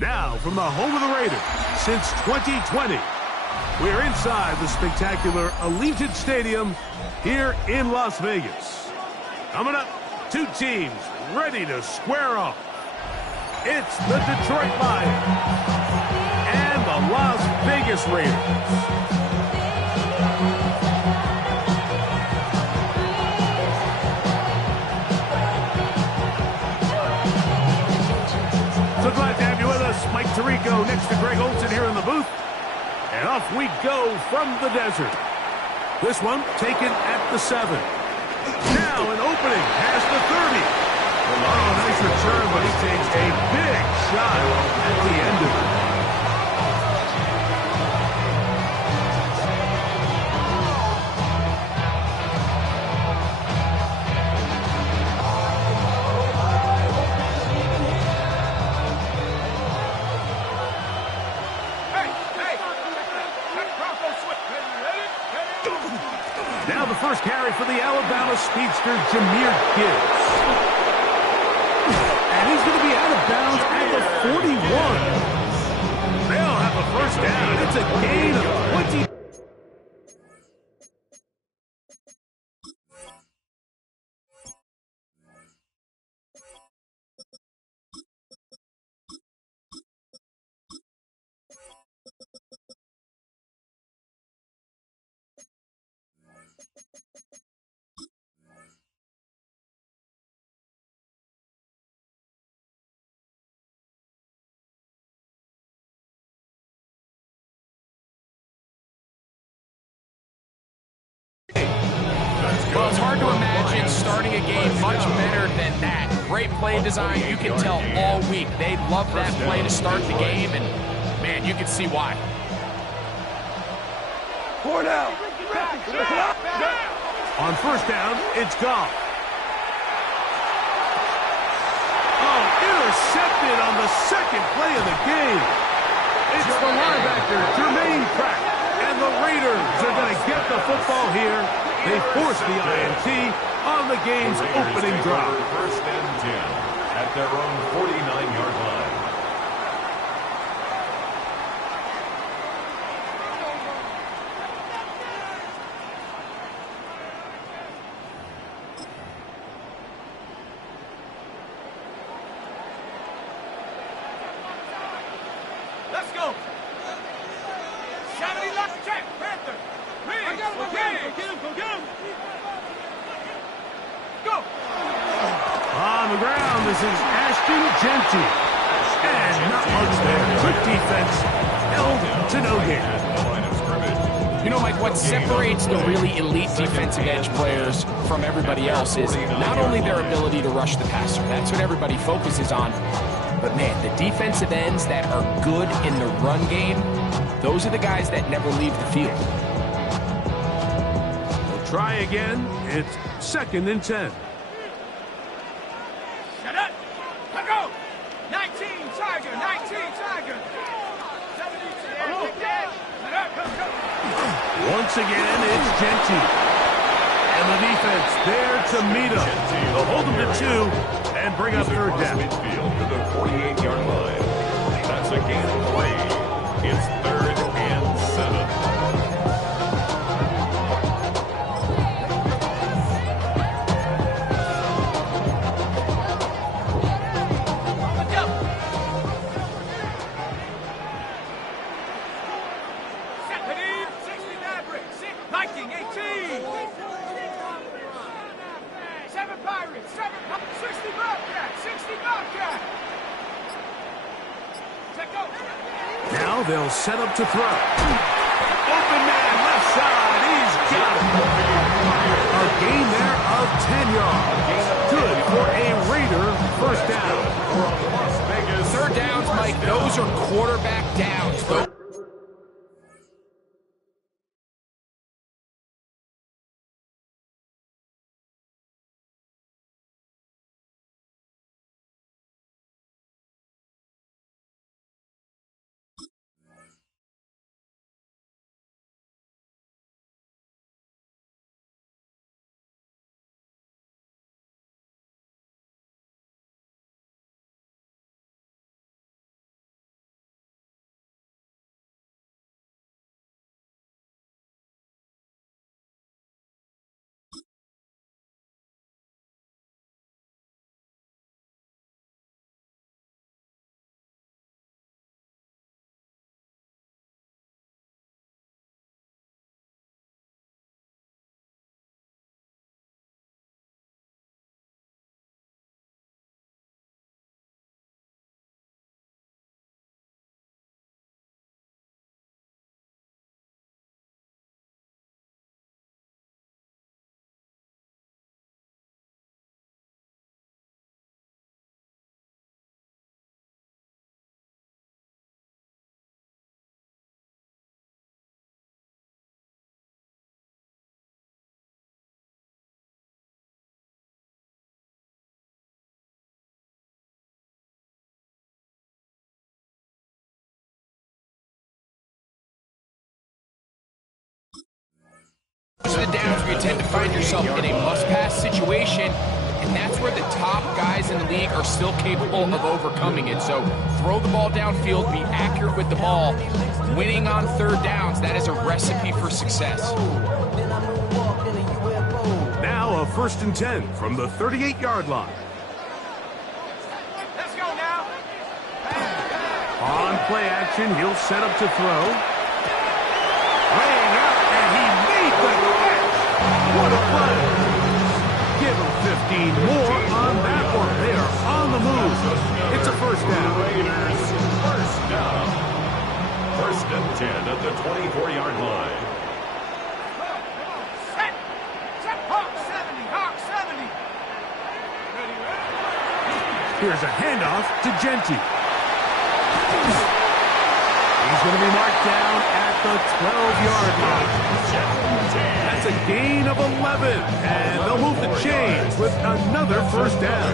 Now, from the home of the Raiders, since 2020, we're inside the spectacular Allegiant Stadium here in Las Vegas. Coming up, two teams ready to square off. It's the Detroit Lions and the Las Vegas Raiders. So glad to have you with us. Mike Tirico next to Greg Olsen here in the booth. And off we go from the desert. This one taken at the 7. Now an opening past the 30. Oh, nice return, but he takes a big shot at the end of it. Now the first carry for the Alabama speedster, Jahmyr Gibbs. And he's going to be out of bounds at the 41. They'll have a first down. It's a gain of 20. Well, it's hard to imagine starting a game much better than that. Great play design. You can tell all week they love that play to start the game, and, man, you can see why. 4 down. On first down, it's Goff. Oh, intercepted on the second play of the game. It's the linebacker, Jermaine Pratt. And the Raiders are going to get the football here. They force the INT on the game's opening drive. First and 10 at their own 49-yard line. Let's go. 70 left check. Panther. Go get him. Go. On the ground, this is Ashton Jeanty. And not much there. Good defense. Held to no gain. You know, Mike, what separates the really elite defensive edge players from everybody else is not only their ability to rush the passer. That's what everybody focuses on. But, man, the defensive ends that are good in the run game, those are the guys that never leave the field. Try again. It's 2nd and 10. Shut up. Let go. 19 Tiger. 19 Tiger. 72. Once again, it's Jeanty. And the defense there to meet him. They'll hold him to 2 and bring up third down. Midfield to the 48-yard line. That's a gain of 3. It's 3rd and 7. Now they'll set up to throw. Open man, left side. He's got it. A you tend to find yourself in a must-pass situation, and that's where the top guys in the league are still capable of overcoming it. So throw the ball downfield, be accurate with the ball. Winning on third downs, that is a recipe for success. Now a 1st and 10 from the 38-yard line. Let's go now. On play action, he'll set up to throw. Laying out, and he made the catch. What a play. Give him 15 more on that one. They are on the move. It's a 1st down. Raiders, 1st down. 1st and 10 at the 24-yard line. Set. Set. Hawk 70. Hawk 70. Ready, ready. Here's a handoff to Genty. He's going to be marked down at the 12-yard line. That's a gain of 11, and they'll move the chains with another 1st down.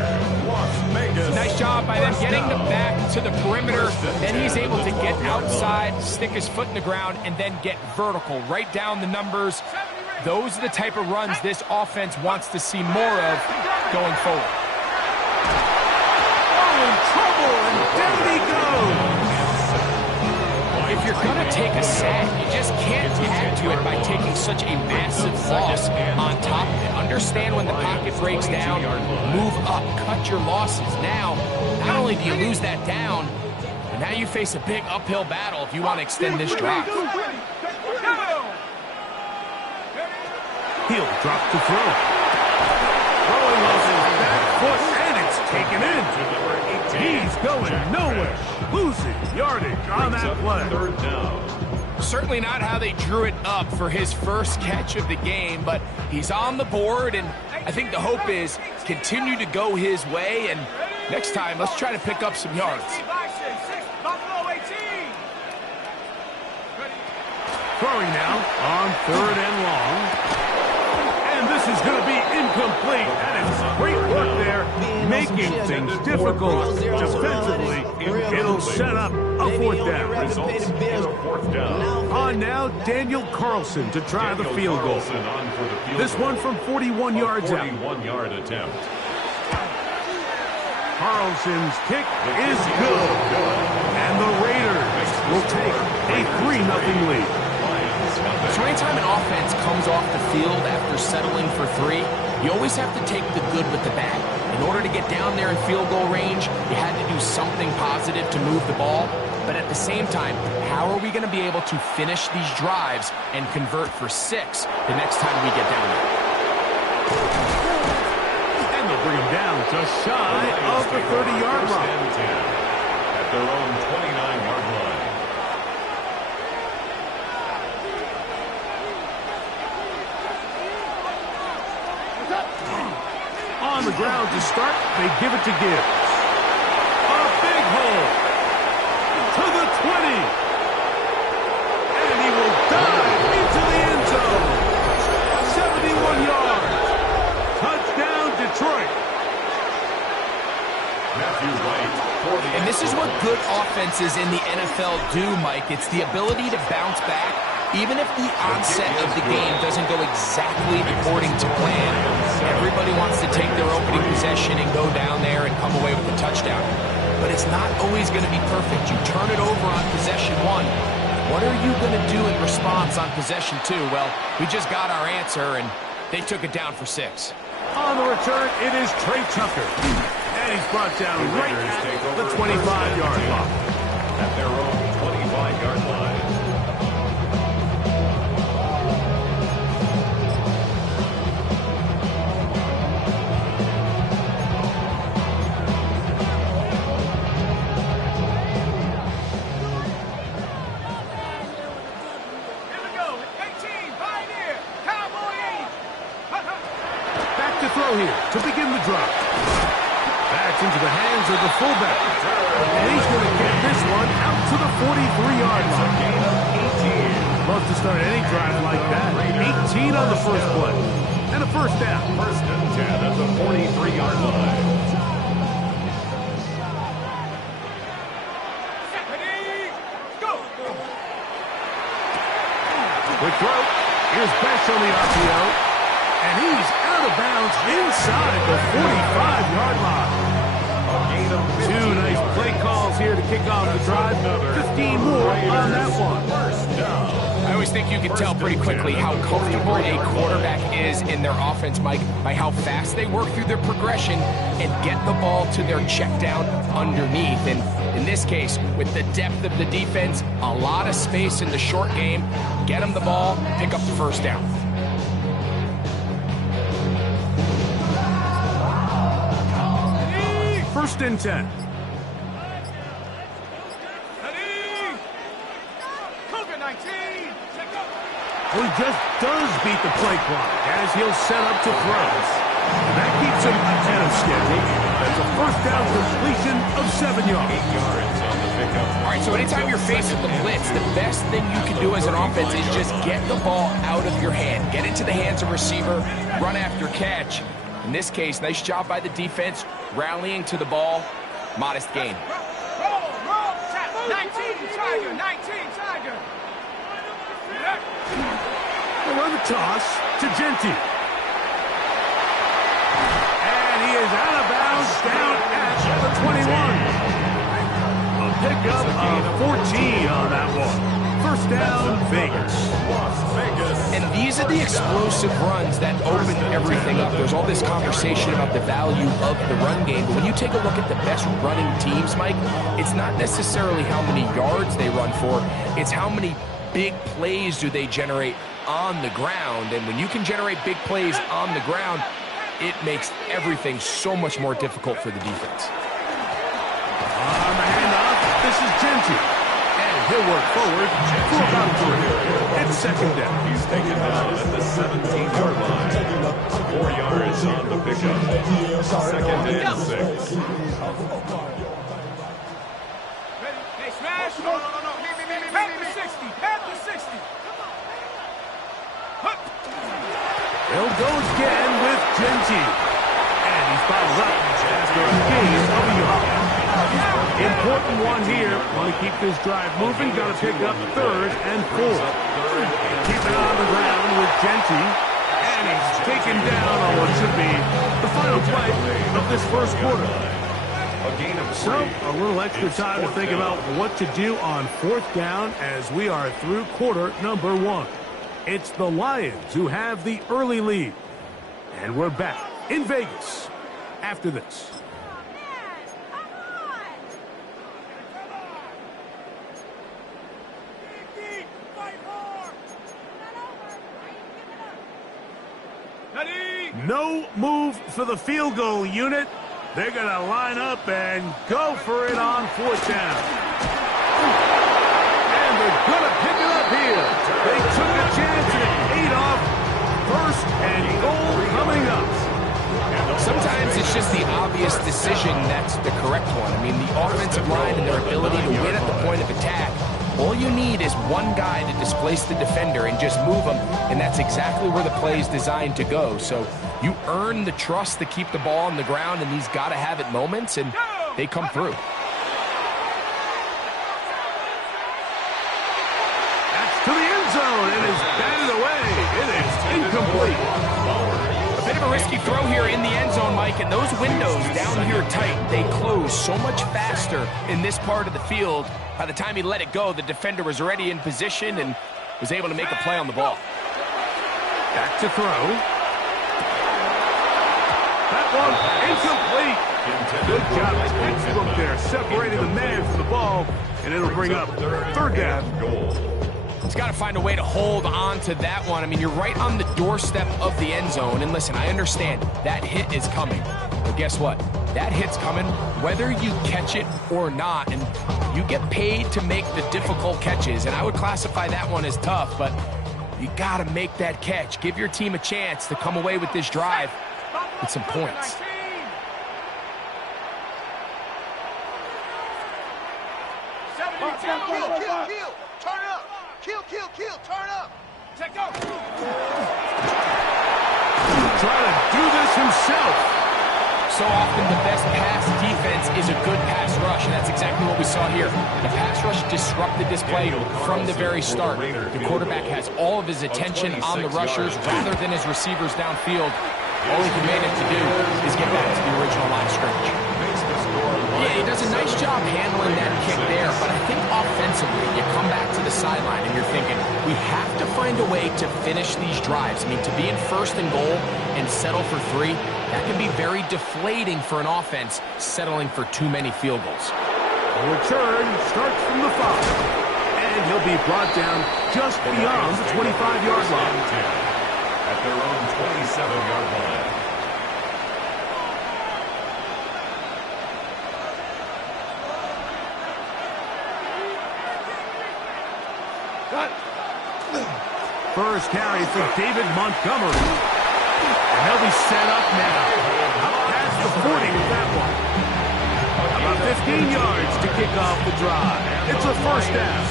Nice job by them getting the back to the perimeter. Then he's able to get outside, stick his foot in the ground, and then get vertical. Right down the numbers. Those are the type of runs this offense wants to see more of going forward. Oh, in trouble, and down he goes. If you're going to take a sack, you just can't add to it by taking such a massive loss on top of it. Understand when the pocket breaks down, move up, cut your losses. Now, not only do you lose that down, but now you face a big uphill battle if you want to extend this drive. He'll drop to throw. Throwing off his back foot, and it's taken in. He's going nowhere. Losing yardage on that play. 3rd down. Certainly not how they drew it up for his first catch of the game, but he's on the board, and I think the hope is continue to go his way, and next time, let's try to pick up some yards. Buffalo 18. Throwing now on 3rd and long. And this is going to be incomplete. That is great work there, making things difficult defensively. It'll set up a 4th down. Results in a 4th down. On now, Daniel Carlson to try the field goal. This one from 41 yards out. 41-yard attempt. Carlson's kick is good. And the Raiders will take a 3-0 lead. So anytime an offense comes off the field after settling for 3, you always have to take the good with the bad. In order to get down there in field goal range, you had to do something positive to move the ball. But at the same time, how are we going to be able to finish these drives and convert for 6 the next time we get down there? And they'll bring him down just shy of the 30-yard line. At their own 29-yard line. On the ground to start, they give it to Gibbs. A big hole to the 20. And he will dive into the end zone. 71 yards. Touchdown, Detroit. Matthew Wright. And this is what good offenses in the NFL do, Mike. It's the ability to bounce back, even if the onset of the game doesn't go exactly according to plan. Everybody wants to take their opening possession and go down there and come away with a touchdown. But it's not always going to be perfect. You turn it over on possession 1. What are you going to do in response on possession 2? Well, we just got our answer, and they took it down for 6. On the return, it is Trey Tucker. And he's brought down right at the 25-yard line. At their own 25-yard line. Here we go. 18. Pioneer. Cowboy 80. Back to throw here to begin the drive. Back into the hands of the fullback. And he's going to get this one out to the 43-yard line. Love to start any drive like that. 18 on the first play. And a 1st down. 1st and 10 at the 43-yard line. Ready. Go. Quick throw. Here's Besh on the RPO. And he's out of bounds inside the 45-yard line. Two nice play calls here to kick off the drive. 15 more on that one. I always think you can tell pretty quickly how comfortable a quarterback is in their offense, Mike, by how fast they work through their progression and get the ball to their check down underneath. And in this case, with the depth of the defense, a lot of space in the short game, get them the ball, pick up the first down. First and 10. Well, he just does beat the play clock as he'll set up to throw. And that keeps him ahead of schedule. That's a first down completion of 7 yards. 8 yards on the pickup. All right, so anytime you're facing the blitz, the best thing you can do as an offense is just get the ball out of your hand. Get into the hands of receiver, run after catch. In this case, nice job by the defense, rallying to the ball, modest gain. Roll, 19 Tiger, 19 Tiger. We'll run the toss to Genty. And he is out of bounds down at the 21. A pickup of 14 on that one. First down, Vegas. And these are the explosive runs that open everything up. There's all this conversation about the value of the run game, but when you take a look at the best running teams, Mike, it's not necessarily how many yards they run for, it's how many big plays do they generate on the ground. And when you can generate big plays on the ground, it makes everything so much more difficult for the defense. On the handoff, this is Genty. And he'll work forward for about 3. It's second down. He's taken down at the 17-yard line. 4 yards on the pickup. Second and 6. Ready? Hey, smash. No. Pat the 60. Pat the 60. He'll go again with Genty. And he's fouled up after a gain of a yard. Important one here. Want to keep this drive moving. Got to pick up 3rd and 4. Keep it on the ground with Genty. And he's taken down on what should be the final play of this first quarter. So, a little extra time to think about what to do on 4th down as we are through quarter number 1. It's the Lions who have the early lead. And we're back in Vegas after this. No move for the field goal unit. They're going to line up and go for it on 4th down. And they're going to pick it up here. They took a chance and it paid off. 1st and goal coming up. Sometimes it's just the obvious decision that's the correct one. I mean, the offensive line and their ability to win at the point of attack, all you need is one guy to displace the defender and just move him, and that's exactly where the play is designed to go. So you earn the trust to keep the ball on the ground in these gotta-have-it moments, and they come through. That's to the end zone. It is batted away. It is incomplete. A bit of a risky throw here in the end zone, Mike, and those windows down here tight, they close so much faster in this part of the field. By the time he let it go, the defender was already in position and was able to make a play on the ball. Back to throw. That one incomplete. Good job. Textbook there, separating the man from the ball, and it'll bring up 3rd down. He's got to find a way to hold on to that one. I mean, you're right on the doorstep of the end zone. And listen, I understand that hit is coming. But guess what? That hit's coming whether you catch it or not. And you get paid to make the difficult catches. And I would classify that one as tough, but you got to make that catch. Give your team a chance to come away with this drive with some points. Kill. Turn up. Kill. Turn up. Take go. Trying to do this himself. so often the best pass defense is a good pass rush, and that's exactly what we saw here. The pass rush disrupted this play from the very start. The quarterback has all of his attention on the rushers rather than his receivers downfield. All he can manage to do is get back to the original line of scrimmage. Yeah, he does a nice job handling that kick there, but I think offensively, you come back to the sideline and you're thinking, we have to find a way to finish these drives. I mean, to be in first and goal and settle for 3, that can be very deflating for an offense settling for too many field goals. The return starts from the 5, and he'll be brought down just beyond the 25-yard line. At their own 27-yard line. First carry for David Montgomery. And they'll be set up now. Up past the 40 with that one. About 15 yards to kick off the drive. It's a first down.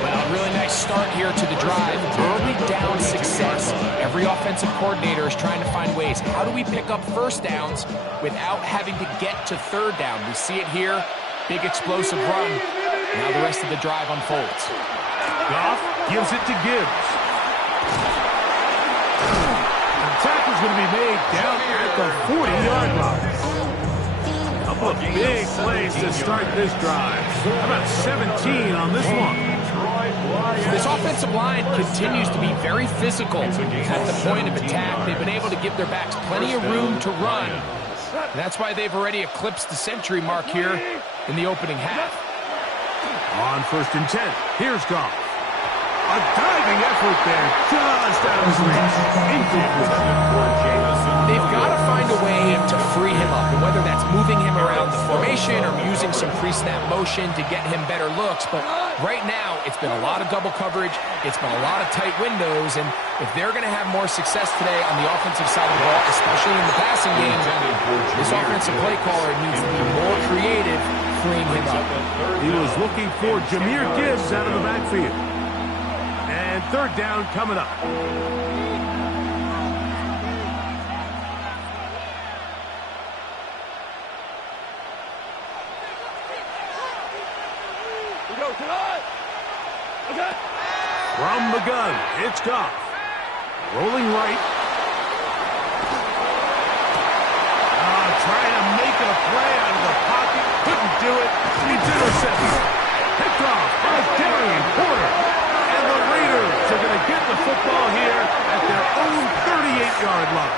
Well, really nice start here to the drive. Early down success. Every offensive coordinator is trying to find ways. How do we pick up first downs without having to get to third down? We see it here. Big explosive run. Now the rest of the drive unfolds. Goff gives it to Gibbs. The tackle's going to be made down at the 40-yard line. A couple of big plays to start this drive. About 17 on this one. This offensive line continues to be very physical at the point of attack. They've been able to give their backs plenty of room to run. And that's why they've already eclipsed the century mark here in the opening half. On 1st and 10, here's Goff. A diving effort there, just out of his reach. They've got to find a way to free him up, and whether that's moving him around the formation or using some pre-snap motion to get him better looks. But right now, it's been a lot of double coverage. It's been a lot of tight windows, and if they're going to have more success today on the offensive side of the ball, especially in the passing game, this offensive play caller needs to be more creative freeing him up. He was looking for Jahmyr Gibbs out of the backfield. And third down coming up. From the gun, it's Goff. Rolling right. Trying to make a play out of the pocket. Couldn't do it. It's intercepted. Picked off by Darian Porter. And the Raiders are going to get the football here at their own 38-yard line.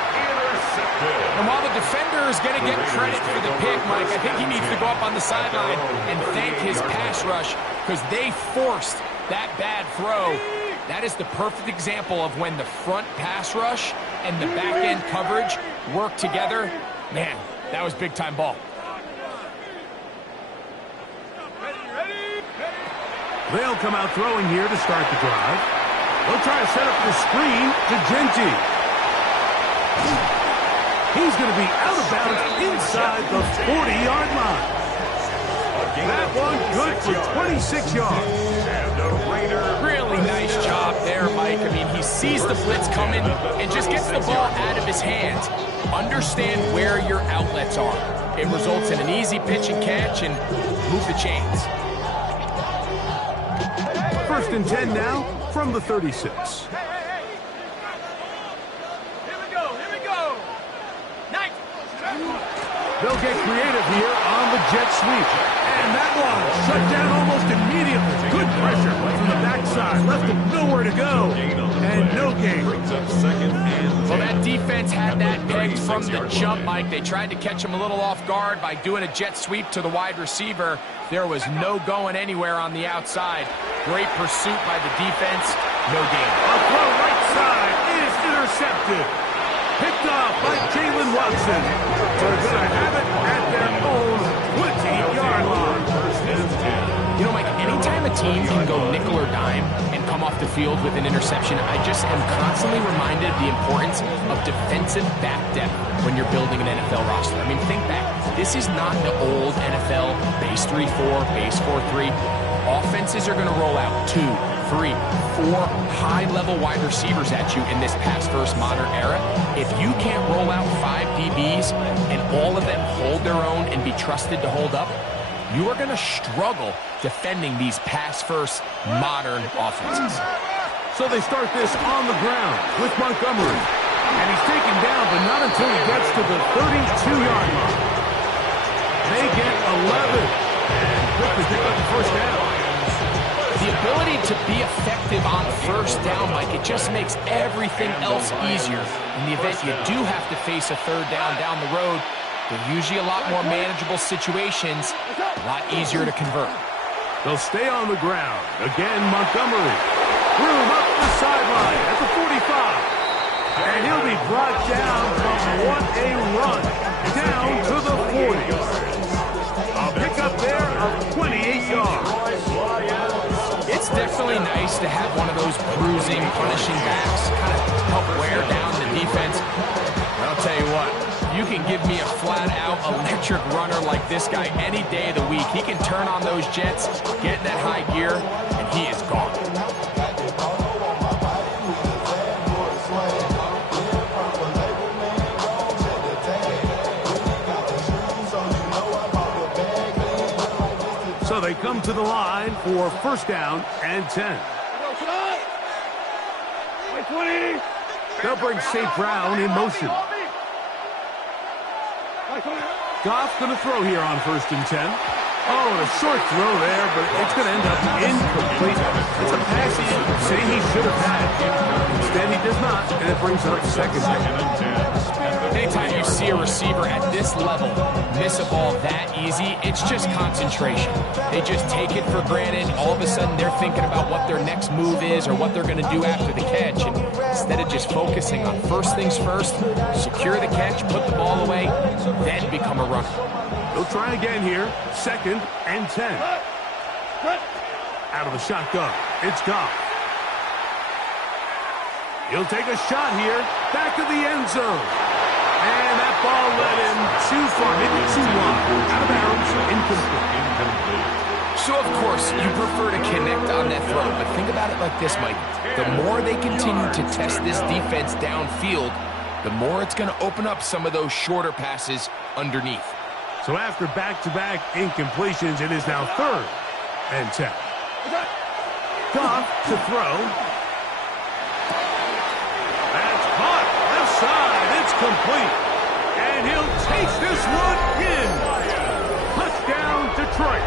And while the defender is going to get credit for the pick, Mike, I think he needs to go up on the sideline and thank his pass rush because they forced that bad throw. That is the perfect example of when the front pass rush and the back-end coverage work together. Man, that was big-time ball. They'll come out throwing here to start the drive. They'll try to set up the screen to Genty. He's going to be out of bounds inside the 40-yard line. That one good for 26 yards. Really nice job there, Mike. I mean, he sees the blitz coming and just gets the ball out of his hands. Understand where your outlets are. It results in an easy pitch and catch and move the chains. 1st and 10 now from the 36. They'll get creative here on the jet sweep. And that one shut down almost immediately. Good pressure from the backside. Left him nowhere to go. And no gain. Well, that defense had that pegged from the jump, Mike. They tried to catch him a little off guard by doing a jet sweep to the wide receiver. There was no going anywhere on the outside. Great pursuit by the defense. No gain. A throw right side is intercepted. Picked off by Jalen Watson. They're going to have it at their own 20-yard line. You know, Mike, anytime a team can go nickel or dime and come off the field with an interception, I just am constantly reminded of the importance of defensive back depth when you're building an NFL roster. I mean, think back. This is not the old NFL base 3-4, base 4-3. Offenses are going to roll out 2, 4 high-level wide receivers at you in this pass-first modern era. If you can't roll out 5 DBs and all of them hold their own and be trusted to hold up, you are going to struggle defending these pass-first modern offenses. So they start this on the ground with Montgomery. And he's taken down, but not until he gets to the 32-yard line. They get 11 and quickly pick up the first down. The ability to be effective on first down, Mike, it just makes everything else easier. In the event you do have to face a third down the road, they're usually a lot more manageable situations, a lot easier to convert. They'll stay on the ground. Again, Montgomery. Room up the sideline at the 45. And he'll be brought down from what a run down to the 40. A pickup there of 28 yards. It's definitely nice to have one of those bruising, punishing backs kind of help wear down the defense. But I'll tell you what, you can give me a flat-out electric runner like this guy any day of the week. He can turn on those jets, get in that high gear, and he is gone. So they come to the line for first down and 10. They'll bring St. Brown in motion. Goff going to throw here on first and 10. Oh, and a short throw there, but it's going to end up incomplete. It's a pass he say he should have had. Instead, he does not, and it brings up second down. Anytime you see a receiver at this level miss a ball that easy, it's just concentration. They just take it for granted. All of a sudden, they're thinking about what their next move is or what they're going to do after the catch. And instead of just focusing on first things first, secure the catch, put the ball away, then become a runner. They'll try again here. Second and 10. Out of the shotgun, it's Goff. He'll take a shot here. Back to the end zone. And that ball led him too far, maybe too wide. Out of bounds, incomplete. So, of course, you prefer to connect on that throw. But think about it like this, Mike. The more they continue to test this defense downfield, the more it's going to open up some of those shorter passes underneath. So after back-to-back incompletions, it is now third and 10. Goff to throw. That's caught. Left side. It's complete. And he'll take this one in. Touchdown, Detroit.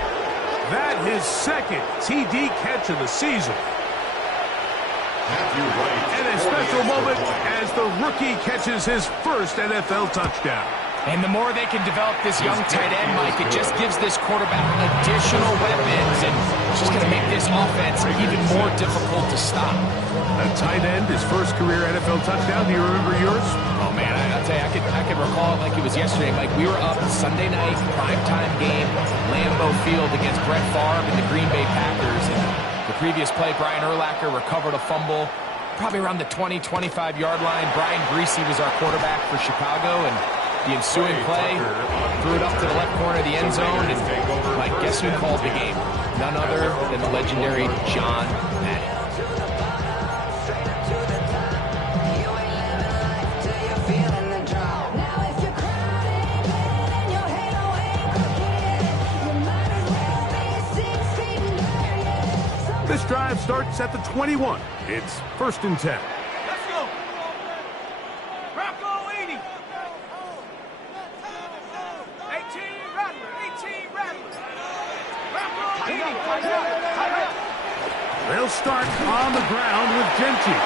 That his second TD catch of the season. And a special moment as the rookie catches his first NFL touchdown. And the more they can develop this young tight end, Mike, it just gives this quarterback additional weapons, and it's just going to make this offense even more difficult to stop. A tight end, his first career NFL touchdown. Do you remember yours? Oh, man, I'll tell you, I could recall it like it was yesterday, Mike. We were up Sunday night, primetime game, Lambeau Field against Brett Favre and the Green Bay Packers. And the previous play, Brian Urlacher recovered a fumble probably around the 20, 25-yard line. Brian Greasy was our quarterback for Chicago, and the ensuing play, threw it up to the left corner of the end zone, and Mike, guess who called the game? None other than the legendary John Madden. This drive starts at the 21. It's first and 10. Let's go. Rocco 80. 18 Rattler. 18 Rattler. Rocco 80. They'll start on the ground with Genty.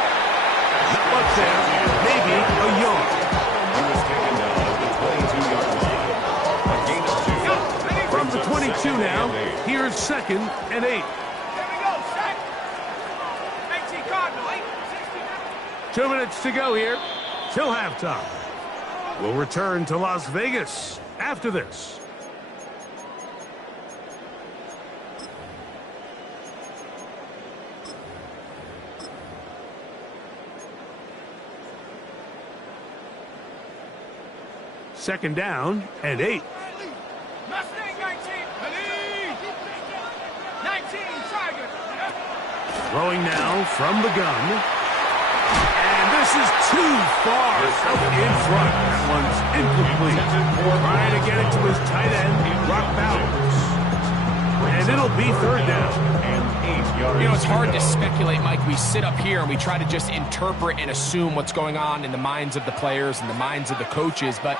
Not much there. Maybe a yard. He was taken down at the 22-yard line. A gain of 2. From the 22 now, here's second and 8. 2 minutes to go here till halftime. We'll return to Las Vegas after this. Second down and 8. Mustang 19. 19 Tiger. Throwing now from the gun. And this is too far out in front. That one's incomplete. Trying to get it to his tight end, Brock Bowers. And it'll be third down. You know, it's hard to speculate, Mike. We sit up here and we try to just interpret and assume what's going on in the minds of the players and the minds of the coaches, but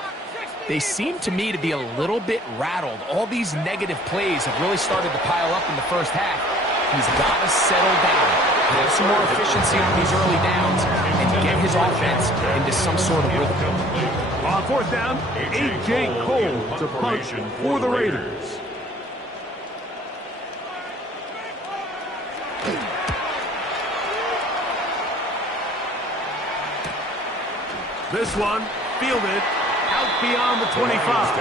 they seem to me to be a little bit rattled. All these negative plays have really started to pile up in the first half. He's got to settle down, have some more efficiency on these early downs, and get his offense into some sort of rhythm. On fourth down, A.J. Cole to punt for the Raiders. This one fielded out beyond the 25.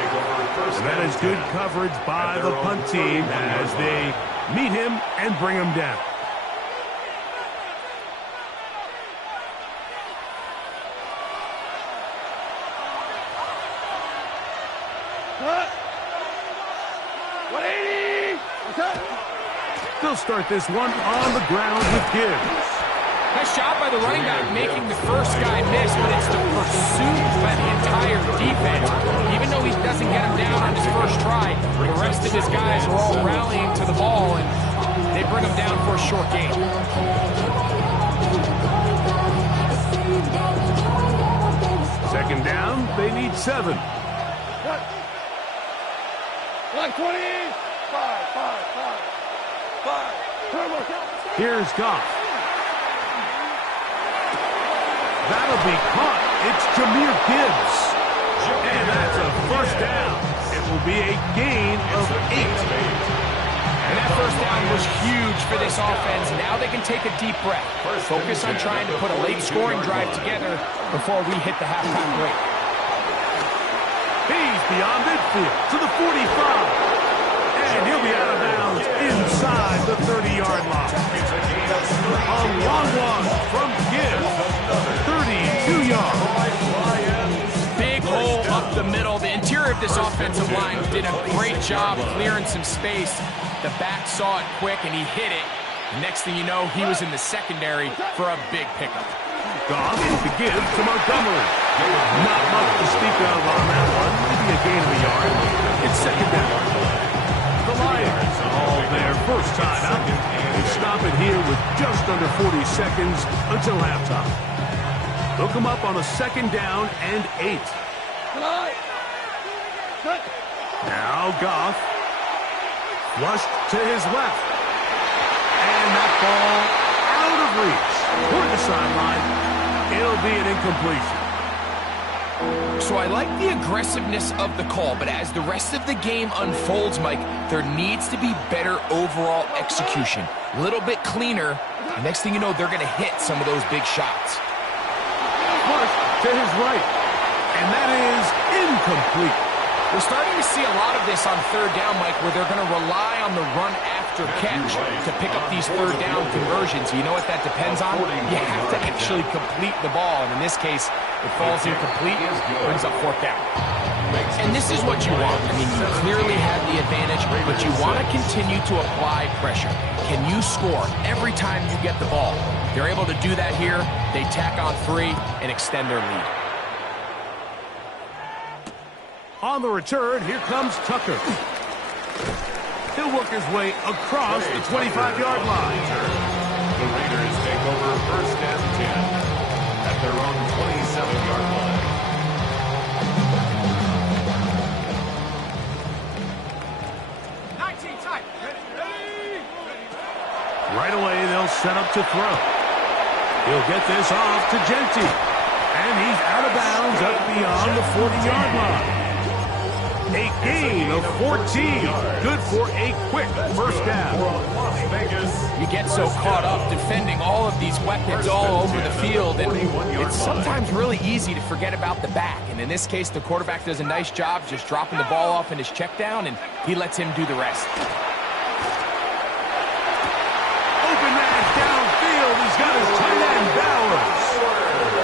And that is good coverage by the punt team as they meet him and bring him down. They'll start this one on the ground with Gibbs. Nice job by the running back making the first guy miss, but it's the pursuit by the entire defense. Even though he doesn't get him down on his first try, the rest of his guys are all rallying to the ball, and they bring him down for a short gain. Second down, they need 7. Here's Goff. That'll be caught. It's Jahmyr Gibbs. And that's a first down. It will be a gain of 8. And that first down was huge for this offense. Now they can take a deep breath. Focus on trying to put a late scoring drive together before we hit the halftime break. He's beyond midfield to the 45. And he'll be out of bounds inside the 30-yard line. A long one from Gibbs. 32 yards. Big hole up the middle. The interior of this offensive line did a great job clearing some space. The back saw it quick, and he hit it. Next thing you know, he was in the secondary for a big pickup. Goff to Gibbs to Montgomery. Not much to speak of on that one. Maybe a gain of a yard. It's second down. The Lions all their first time out. They stop it here with just under 40 seconds until halftime. They'll come up on a second down and 8. Now Goff. Flushed to his left. And that ball out of reach. Toward the sideline. It'll be an incompletion. So I like the aggressiveness of the call, but as the rest of the game unfolds, Mike, there needs to be better overall execution. A little bit cleaner. Next thing you know, they're going to hit some of those big shots. Flushed to his right. And that is incomplete. We're starting to see a lot of this on third down, Mike, where they're going to rely on the run after catch to pick up these third down conversions. You know what that depends on? You have to actually complete the ball. And in this case, it falls incomplete, brings up fourth down. And this is what you want. I mean, you clearly have the advantage, but you want to continue to apply pressure. Can you score every time you get the ball? They're able to do that here. They tack on 3 and extend their lead. On the return, here comes Tucker. He'll work his way across the 25-yard line. The Raiders take over first and 10 at their own 27-yard line. Right away, they'll set up to throw. He'll get this off to Genty. And he's out of bounds up beyond the 40-yard line. A gain of 14. Good for a quick first down. You get so caught up defending all of these weapons all over the field, and it's sometimes really easy to forget about the back. And in this case, the quarterback does a nice job just dropping the ball off in his check down, and he lets him do the rest. Open man downfield. He's got his tight end Bowers.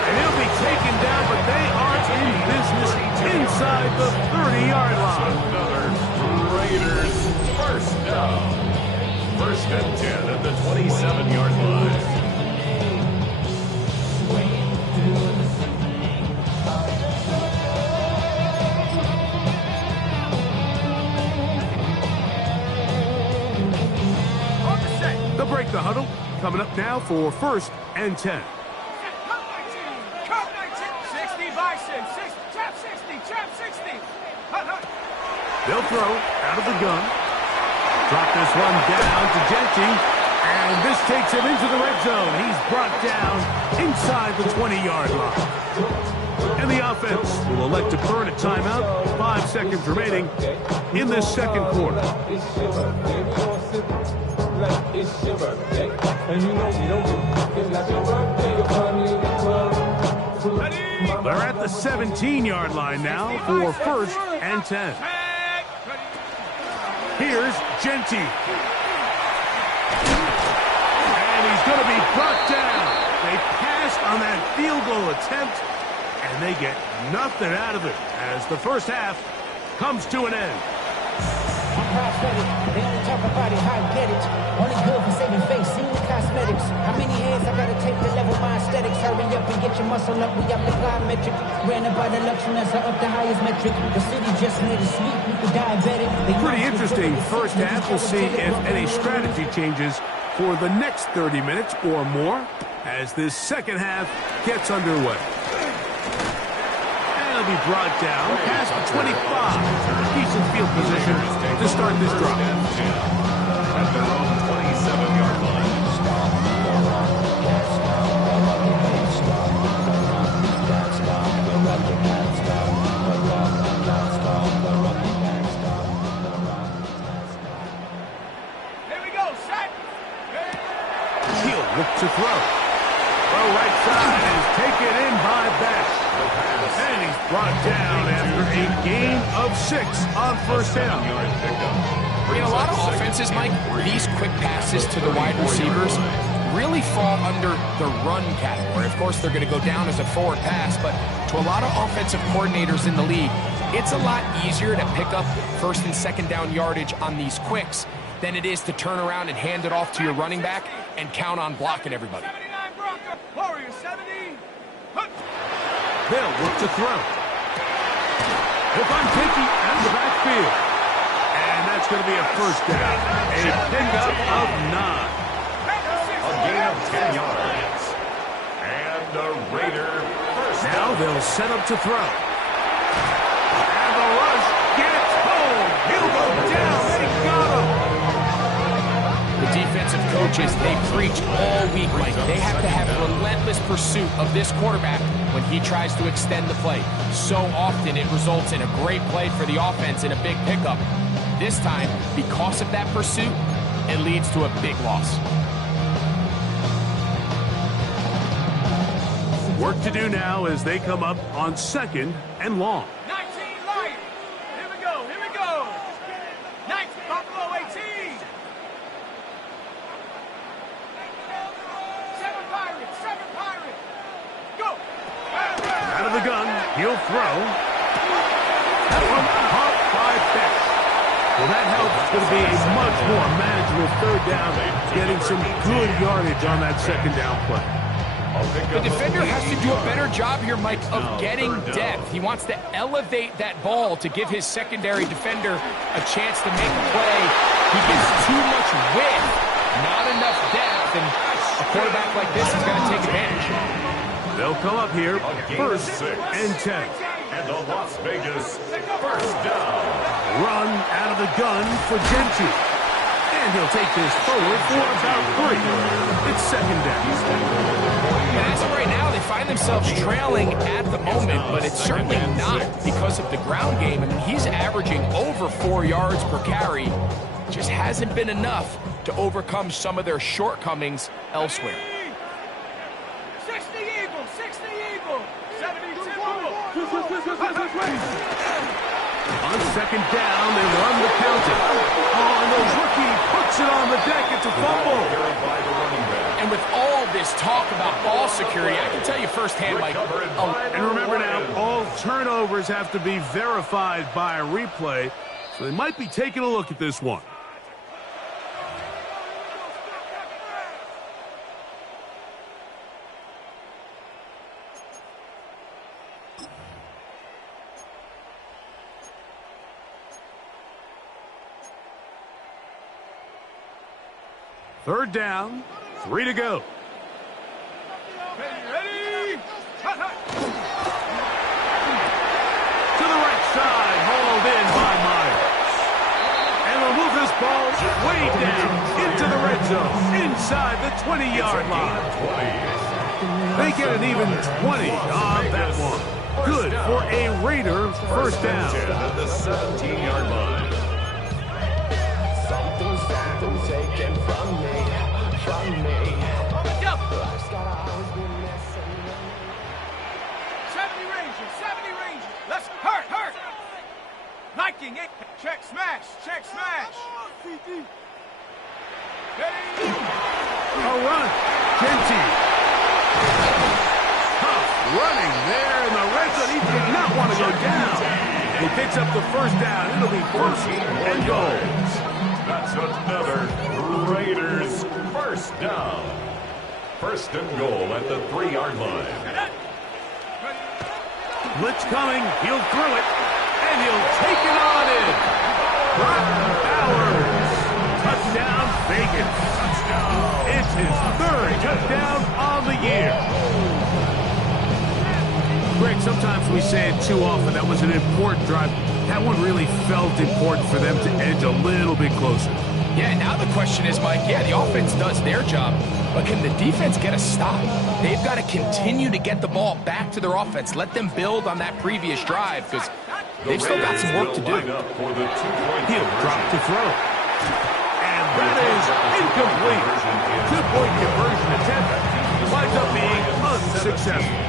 And he'll be taken down, but they are in business inside the 30-yard line. Another Raiders first down. First and 10 at the 27-yard line. Coming up now for 1st and 10. Cut 19. 60 by 6. Chap 60. Chap 60. Hut. They'll throw out of the gun. Drop this one down to Genty. And this takes him into the red zone. He's brought down inside the 20-yard line. And the offense will elect to burn a timeout. 5 seconds remaining in this second quarter. They're at the 17-yard line now for 1st and 10. Here's Genty. And he's going to be brought down. They pass on that field goal attempt, and they get nothing out of it as the first half comes to an end. I'm prophetic. They only talk about it, how I get it. Only good for saving face, seeing the cosmetics. How many hands I gotta take to level my aesthetics? Hurry up and get your muscle up. We up the plyometric. Ran about the luxuries are up the highest metric. The city just made a sweep. We could diabetic. Pretty interesting first half. We'll see if any strategy changes for the next 30 minutes or more as this second half gets underway. He'll be brought down past the 25. Decent field position to start this drive. At their own 27-yard line. Here we go. Set. He'll look to throw. The right side is taken in by Best. And he's brought down after a gain of 6 on first down. In a lot of offenses, Mike, these quick passes to the wide receivers really fall under the run category. Of course, they're going to go down as a forward pass, but to a lot of offensive coordinators in the league, it's a lot easier to pick up first and second down yardage on these quicks than it is to turn around and hand it off to your running back and count on blocking everybody. 79 Bronco. Warriors 70. Hut. They'll look to throw. If I'm taking out of the backfield. And that's going to be a first down. A pickup of 9. A gain of 10 yards. And the Raider first Now down. they'll set up to throw. And the rush gets home. He'll go down. They got him. The defensive coaches, they preach all week, Mike. They have to have relentless pursuit of this quarterback when he tries to extend the play. So often it results in a great play for the offense and a big pickup. This time, because of that pursuit, it leads to a big loss. Work to do now as they come up on 2nd and long. 19 light. Here we go. 19 Buffalo 18. 7 Pirates. Go. Out of the gun, he'll throw. That one caught by Beck. Well, that helps. It's going to be a much more manageable third down, getting some good yardage on that second down play. The defender has to do a better job here, Mike, of getting depth. He wants to elevate that ball to give his secondary defender a chance to make a play. He gets too much width, not enough depth, and a quarterback like this is going to take advantage. They'll come up here, 1st and 10. And the Las Vegas first down. Run out of the gun for Genty. And he'll take this forward for about 3. It's second down. And as of right now, they find themselves trailing at the moment, but it's certainly not because of the ground game. I mean, he's averaging over 4 yards per carry. Just hasn't been enough to overcome some of their shortcomings elsewhere. 60 Eagles. 72 On second down, they run the counter. Oh, and the rookie puts it on the deck. It's a fumble. And with all this talk about ball security, I can tell you firsthand, Mike. And remember now, all turnovers have to be verified by a replay, so they might be taking a look at this one. Third down 3 to go. Ready? To the right side, hauled in by Myers. And they'll move this ball way down into the red zone, inside the 20-yard line. They get an even 20 on that one. Good for a Raider first down. At the 17-yard line. Something's taken from me. Go. Life's gotta always be missing. 70 Rangers, 70 Rangers. Let's hurt. Liking it. Check smash. Ready? A run. Genty. Tough running there in the red zone. He did not want to go down. He picks up the first down. It'll be first and goal. That's another Raiders first down. First and goal at the 3-yard line. Blitz coming. He'll throw it. And he'll take it on in. Brock Bowers. Touchdown, Vegas. It's his third touchdown on the year. Greg, sometimes we say it too often. That was an important drive. That one really felt important for them to edge a little bit closer. Yeah, now the question is, Mike, the offense does their job, but can the defense get a stop? They've got to continue to get the ball back to their offense. Let them build on that previous drive, because they've still got some work to do. He'll drop to throw. And that is incomplete. Two-point conversion attempt winds up being unsuccessful.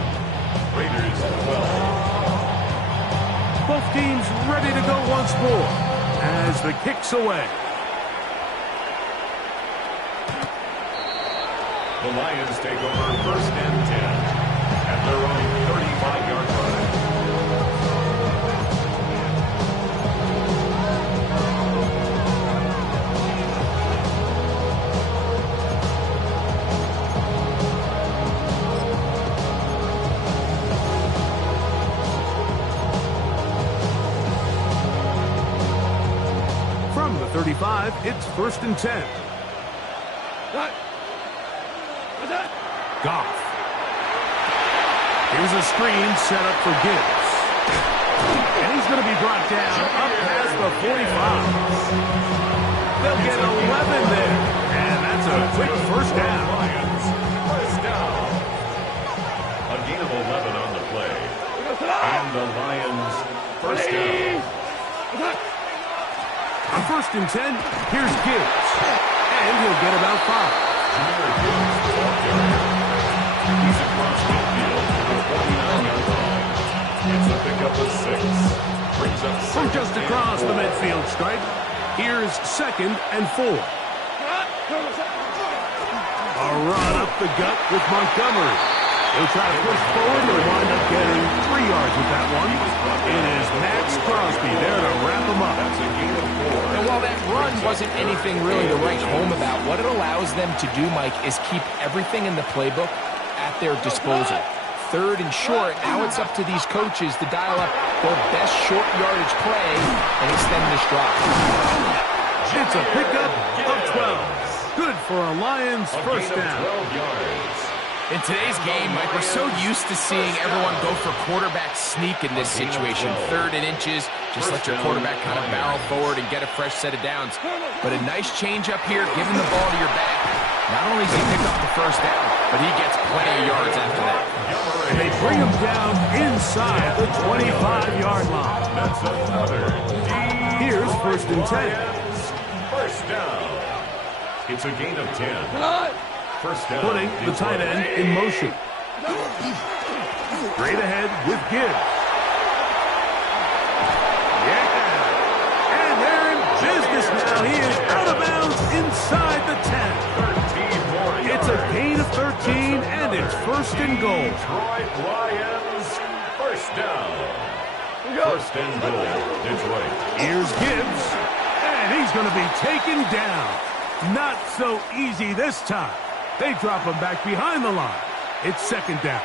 Raiders 12. Both teams ready to go once more as the kick's away. The Lions take over first and 10 at their own 35-yard line. From the 35, it's first and 10. Goff. Here's a screen set up for Gibbs. And he's going to be brought down up past the 45. They'll get 11 there. And that's a quick first down. Lions first down. A gain of 11 on the play. And the Lions first down. On first and 10, here's Gibbs. And he'll get about 5. Jahmyr Gibbs, 12 yards. He's across midfield to the 49-yard line. It's a pickup of 6. Brings up From just across the midfield stripe, here's second and 4. A run up the gut with Montgomery. He'll try to push forward. He'll wind up getting 3 yards with that one. It is Max Crosby there to wrap him up. That's a gain of 4. And while that run wasn't anything really to write home about, what it allows them to do, Mike, is keep everything in the playbook at their disposal. Third and short, now it's up to these coaches to dial up their best short yardage play and extend this drive. It's a pickup of 12. Good for a Lions first down. 12 yards. In today's game, Mike, we're so used to seeing everyone go for quarterback sneak in this situation. 3rd and inches, just let your quarterback kind of barrel forward and get a fresh set of downs. But a nice change up here, giving the ball to your back. Not only does he pick up the first down, but he gets plenty of yards after that. And they bring him down inside the 25-yard line. That's another Here's first and 10. first down. It's a gain of 10. First down. Putting the tight end in motion. Straight ahead with Gibbs. Yeah. And they're in business now. He is out of bounds inside the 10. 13 more It's a gain of 13, and it's first and goal. Detroit Lions first down. First and goal, Detroit. Here's Gibbs, and he's going to be taken down. Not so easy this time. They drop him back behind the line. It's second down.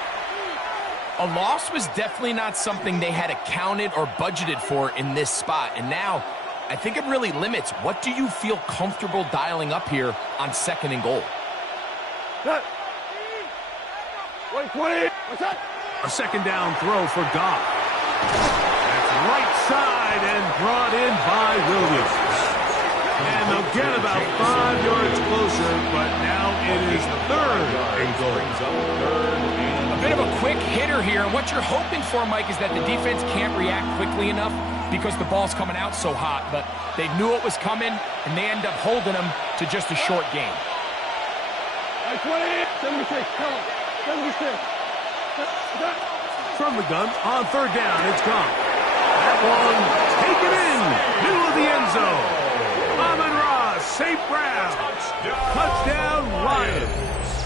A loss was definitely not something they had accounted or budgeted for in this spot. And now, I think it really limits what do you feel comfortable dialing up here on second and goal. A second down throw for Goff. That's right side and brought in by Williams. And they'll get about 5 yards closer, but now it is third and goal. A bit of a quick hitter here, and what you're hoping for, Mike, is that the defense can't react quickly enough because the ball's coming out so hot, but they knew it was coming, and they end up holding them to just a short gain. From the gun, on third down, it's gone. That one taken in, middle of the end zone. Amon-Ra, St. Brown, touchdown Lions.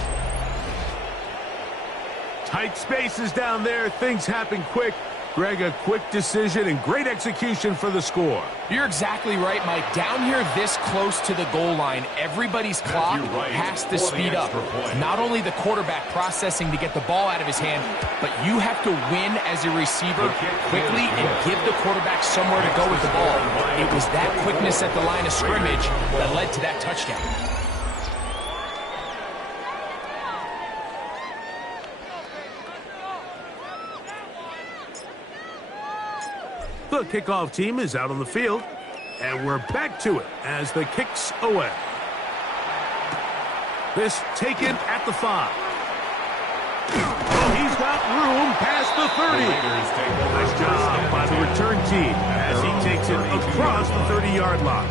Tight spaces down there, things happen quick. Greg, a quick decision and great execution for the score. You're exactly right, Mike. Down here this close to the goal line, everybody's clock has to speed up. Not only the quarterback processing to get the ball out of his hand, but you have to win as a receiver quickly and give the quarterback somewhere to go with the ball. It was that quickness at the line of scrimmage that led to that touchdown. The kickoff team is out on the field, and we're back to it as the kick's away. This taken at the 5. Oh, he's got room past the 30. Nice job by the return team as he takes it across the 30-yard line.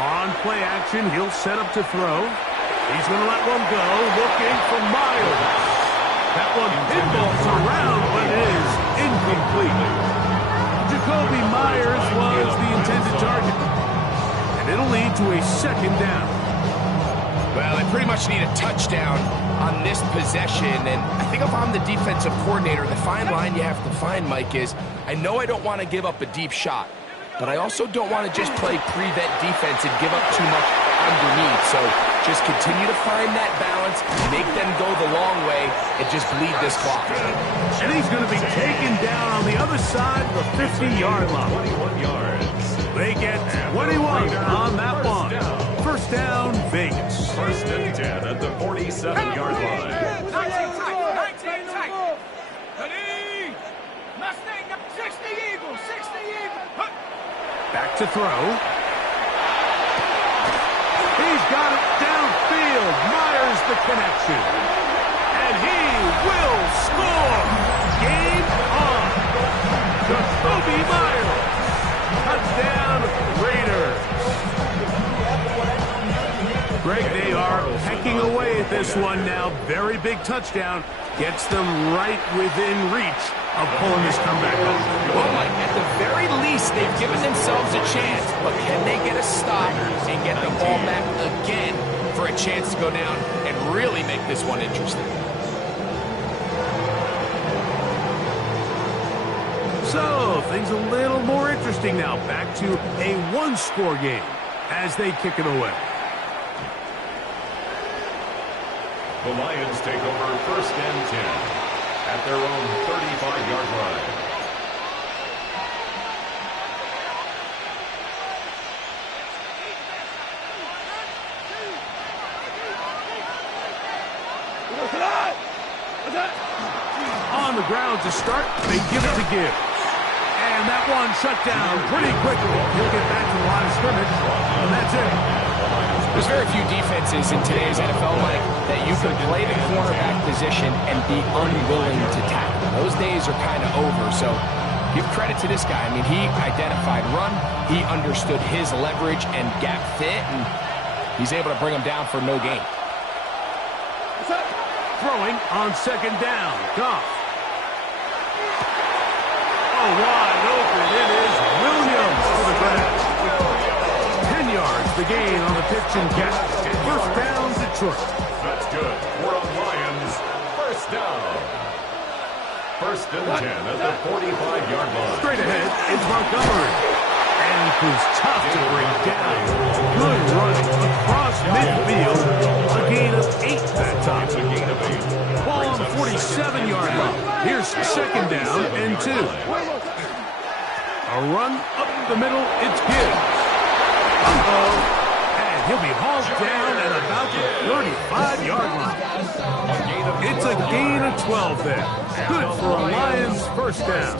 On play action, he'll set up to throw. He's going to let one go, looking for Myers. That one pinballs around, but is incomplete. Jakobi Myers was the intended target. And it'll lead to a second down. Well, they pretty much need a touchdown on this possession, and I think if I'm the defensive coordinator, the fine line you have to find, Mike, is I know I don't want to give up a deep shot, but I also don't want to just play prevent defense and give up too much underneath. So just continue to find that balance, make them go the long way, and just bleed this clock. And he's going to be taken down on the other side of the 50-yard line. 21 yards. They get 21 on that one. First down, Vegas. First and 10 at the 47-yard line. 19 tight. Ready? Mustang, 60 Eagles, 60 Eagles. Back to throw. He's got it downfield. Myers the connection. And he will score. Game on. Jakobi Myers. Touchdown, Raiders. Greg, they are pecking away at this one now. Very big touchdown. Gets them right within reach of pulling this comeback off. Well, Mike, at the very least, they've given themselves a chance, but can they get a stop and get the ball back again for a chance to go down and really make this one interesting? So, things a little more interesting now. Back to a one-score game as they kick it away. The Lions take over first and 10 at their own 35-yard line. On the ground to start, they give it to Gibbs. And that one shut down pretty quickly. He'll get back to the line of scrimmage, and that's it. There's very few defenses in today's NFL, Mike, that you can play the cornerback position and be unwilling to tackle. Those days are kind of over, so give credit to this guy. I mean, he identified run, he understood his leverage and gap fit, and he's able to bring him down for no gain. Throwing on second down. Goff. Oh, wide open. It is Williams to the grab. 10 yards the gain on the pitch and catch. First down, Detroit. That's good. We're on Lions. First down. First and 10 at the 45-yard line. Straight ahead, it's Montgomery. And who's tough to bring down. Good running across midfield. gain of 8 that time. It's a gain of 8. Ball on the 47-yard line. Here's second down and 2. A run up the middle. It's Gibbs. Uh-oh. And he'll be hauled down at about the 35-yard line. It's a gain of 12 there. Good for a Lions first down.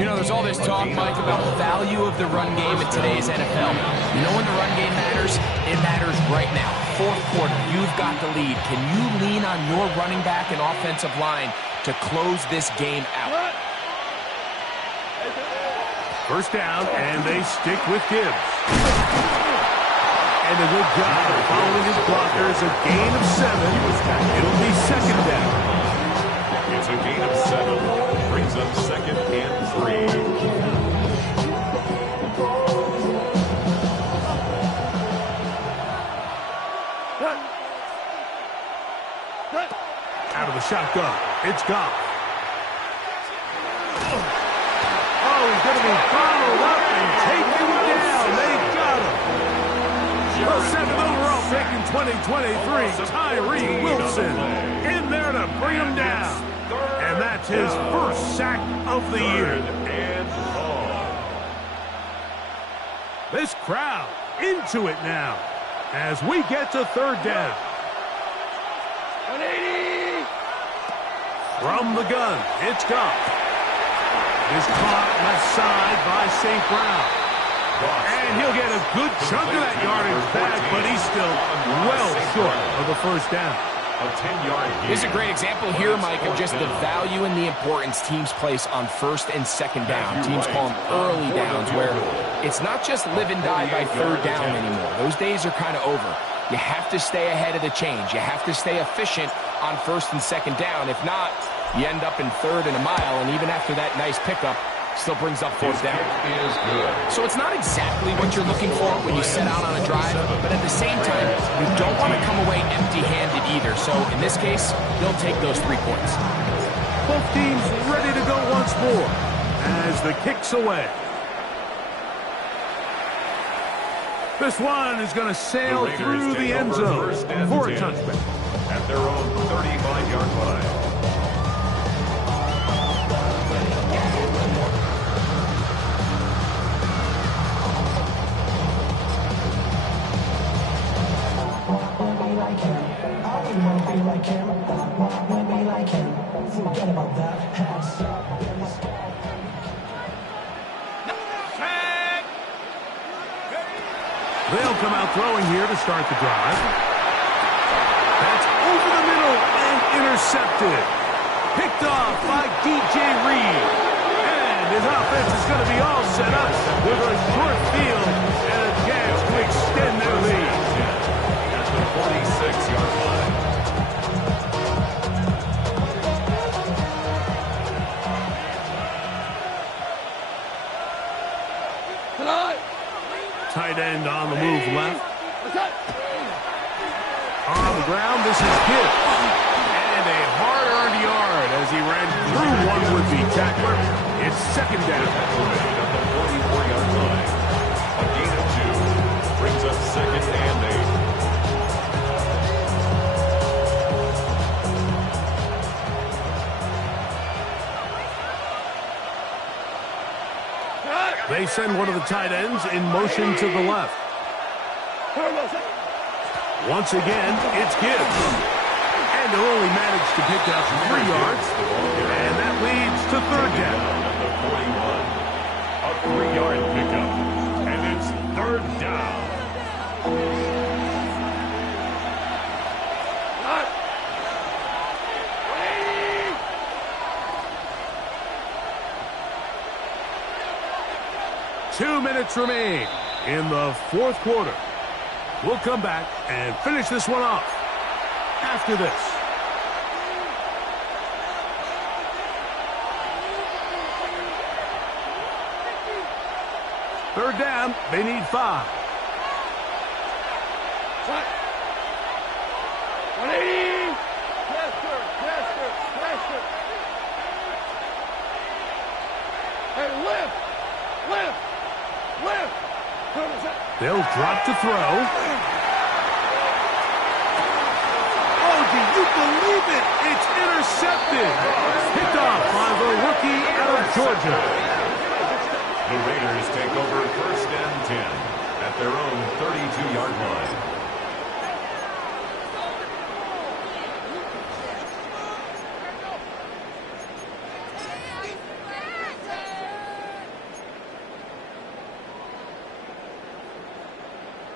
You know, there's all this talk, Mike, about the value of the run game in today's NFL. You know when the run game matters? It matters right now. Fourth quarter, you've got the lead. Can you lean on your running back and offensive line to close this game out? First down, and they stick with Gibbs. And a good job following his blockers. A gain of 7. It'll be second down. It's a gain of 7. Brings up second and 3. Out of the shotgun. It's Goff. Oh, he's going to be followed up and taken down. They got him. The 7th overall pick in 2023, Tyree Wilson, in there to bring him down. And that's his first sack of the year. This crowd into it now as we get to third down. 180! From the gun, it's Goff. Is caught left side by St. Brown. And he'll get a good chunk of that yardage back, but he's still well short of the first down. A 10-yard gain. This is a great example here, Mike, of just the value and the importance teams place on first and second down. Teams call them early downs, where it's not just live and die by third down anymore. Those days are kind of over. You have to stay ahead of the change. You have to stay efficient on first and second down. If not, you end up in third and a mile, and even after that nice pickup, still brings up fourth down. Is good. So it's not exactly what you're looking for when you set out on a drive, but at the same time, you don't want to come away empty-handed either. So in this case, they'll take those 3 points. Both teams ready to go once more as the kick's away. This one is going to sail through the end zone for a touchback. At their own 35-yard line. Forget about that. They'll come out throwing here to start the drive. That's over the middle and intercepted. Picked off by DJ Reed. And his offense is going to be all set up with a short field and a chance to extend their lead. That's the 46-yard line. Tight end on the move left. On the ground, this is Gibbs. And a hard-earned yard as he ran through one would-be tackler. It's second down. At the 44-yard line. A gain of 2. Brings up second and 8. They send one of the tight ends in motion to the left. Once again, it's Gibbs. And they'll only manage to pick up 3 yards. And that leads to third down. At the 41. A 3-yard pickup. And it's third down. Two minutes remain in the fourth quarter. We'll come back and finish this one off after this. Third down, they need 5. 180! Pressure, pressure, pressure. Hey, lift, lift, lift. They'll drop to throw. you believe it? It's intercepted. Picked off by the rookie out of Georgia. The Raiders take over 1st and 10 at their own 32-yard line.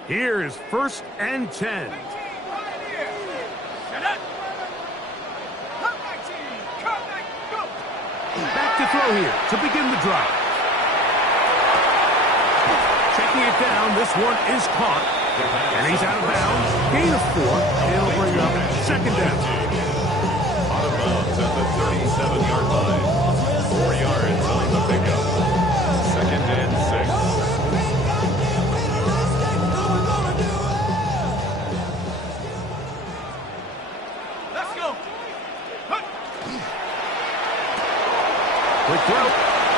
Here is 1st and 10. Back to throw here to begin the drive. Checking it down, this one is caught. And he's out of bounds. Gain of 4. It'll bring up 2nd down. Out of bounds at the 37-yard line. 4 yards on the pickup. 2nd and 6. Quick throw.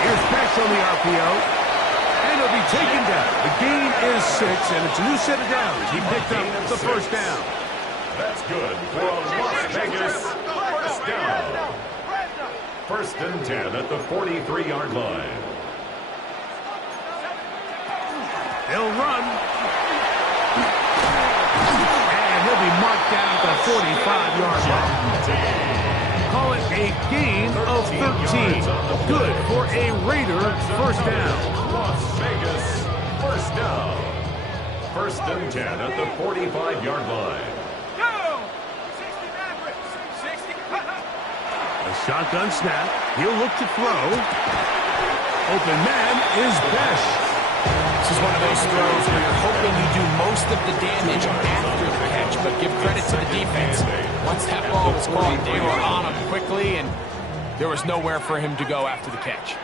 Here's Pesh on the RPO. And he'll be taken down. The gain is 6, and it's a new set of downs. He picked up the 1st down. That's good for a Las Vegas 1st down. 1st and 10 at the 43-yard line. They'll run. And he'll be marked down at the 45-yard line. Call it a gain of 13. Good for a Raider 1st down. Las Vegas 1st down. 1st and 10 at the 45-yard line. A shotgun snap. He'll look to throw. Open man is Pesh. This is one of those throws where you're hoping you do most of the damage after the catch, but give credit to the defense. Once that ball was caught, they were on him quickly, and there was nowhere for him to go after the catch.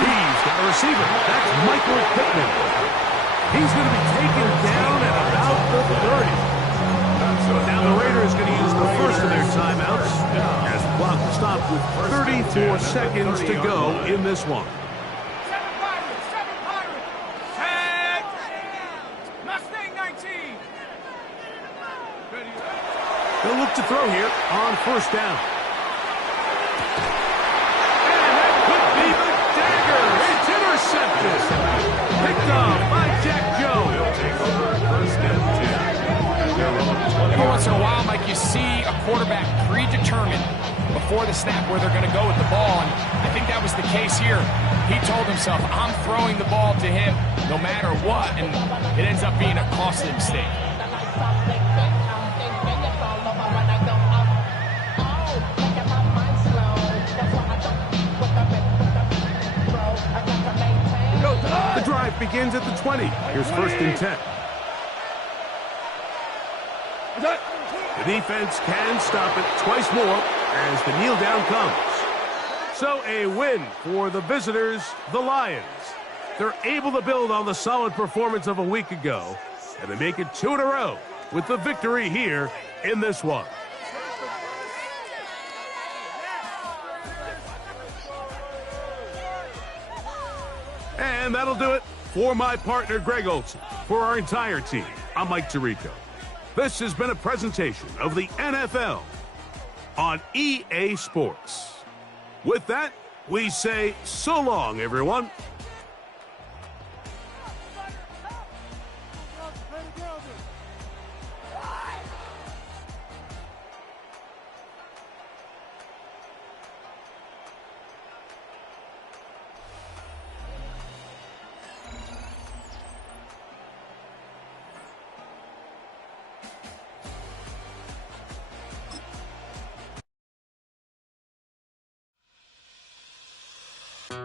He's got a receiver. That's Michael Pittman. He's going to be taken down at about the 30. So now the Raiders going to use the first of their timeouts as the clock will stop with 34 seconds to go in this one. They'll look to throw here on 1st down. And that could be the dagger. It's intercepted. Picked off by Jack Jones. Every once in a while, Mike, you see a quarterback predetermined before the snap where they're going to go with the ball, and I think that was the case here. He told himself, I'm throwing the ball to him no matter what, and it ends up being a costly mistake. The drive begins at the 20. Here's 1st and 10. The defense can stop it twice more as the kneel down comes. So a win for the visitors, the Lions. They're able to build on the solid performance of a week ago, and they make it 2 in a row with the victory here in this one. And that'll do it for my partner, Greg Olson. For our entire team, I'm Mike Tirico. This has been a presentation of the NFL on EA Sports. With that, we say so long, everyone.